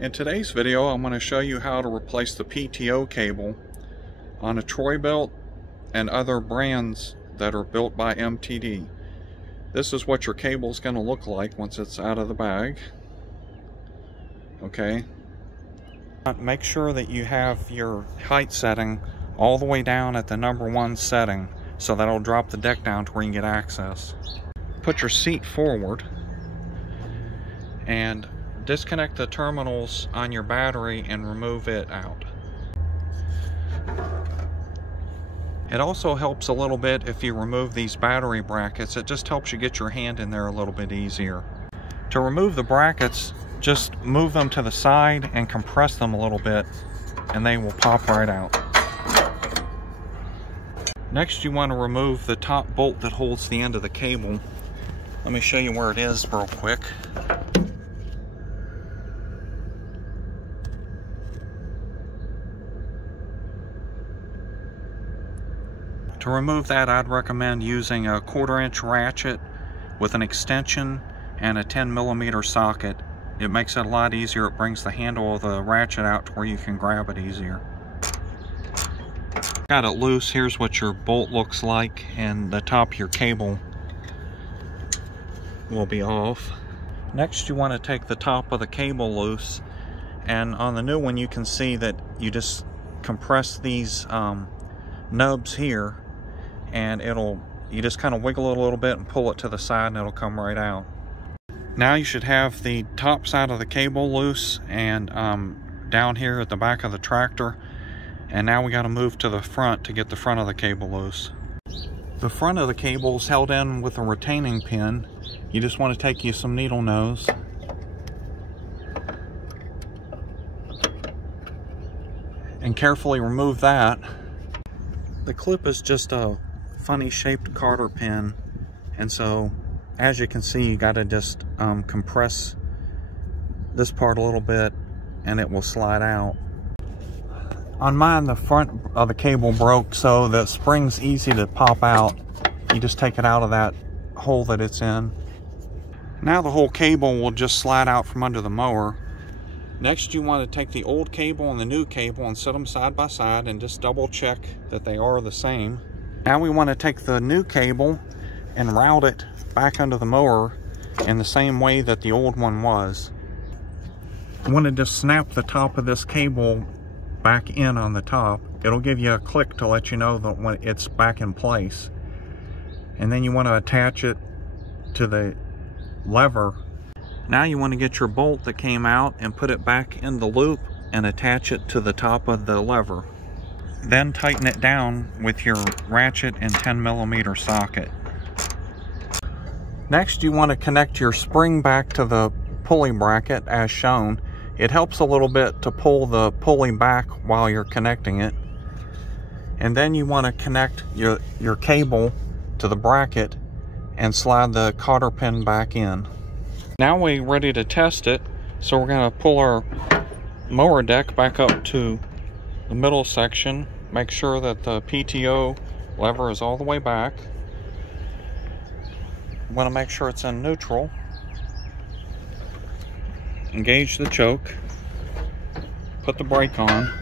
In today's video, I'm going to show you how to replace the PTO cable on a Troy-Bilt and other brands that are built by MTD. This is what your cable is going to look like once it's out of the bag. Okay. Make sure that you have your height setting all the way down at the #1 setting, so that'll drop the deck down to where you can get access. Put your seat forward and disconnect the terminals on your battery and remove it out. It also helps a little bit if you remove these battery brackets. It just helps you get your hand in there a little bit easier. To remove the brackets, just move them to the side and compress them a little bit and they will pop right out. Next, you want to remove the top bolt that holds the end of the cable. Let me show you where it is real quick. To remove that, I'd recommend using a 1/4" ratchet with an extension and a 10mm socket. It makes it a lot easier. It brings the handle of the ratchet out to where you can grab it easier. Got it loose. Here's what your bolt looks like, and the top of your cable will be off. Next, you want to take the top of the cable loose, and on the new one you can see that you just compress these nubs here, and you just kind of wiggle it a little bit and pull it to the side and it'll come right out. Now you should have the top side of the cable loose and down here at the back of the tractor, and now we got to move to the front to get the front of the cable loose. The front of the cable is held in with a retaining pin. You just want to take you some needle nose and carefully remove that. The clip is just a funny shaped garter pin, and so as you can see, you got to just compress this part a little bit and it will slide out. On mine, the front of the cable broke, so the spring's easy to pop out. You just take it out of that hole that it's in. Now the whole cable will just slide out from under the mower. Next, you want to take the old cable and the new cable and set them side by side and just double check that they are the same. Now we want to take the new cable and route it back under the mower in the same way that the old one was. You want to just snap the top of this cable back in on the top. It'll give you a click to let you know that when it's back in place. And then you want to attach it to the lever. Now you want to get your bolt that came out and put it back in the loop and attach it to the top of the lever. Then tighten it down with your ratchet and 10mm socket. Next, you want to connect your spring back to the pulley bracket as shown. It helps a little bit to pull the pulley back while you're connecting it. And then you want to connect your cable to the bracket and slide the cotter pin back in. Now we're ready to test it, so we're going to pull our mower deck back up to the middle section. Make sure that the PTO lever is all the way back. You want to make sure it's in neutral. Engage the choke. Put the brake on.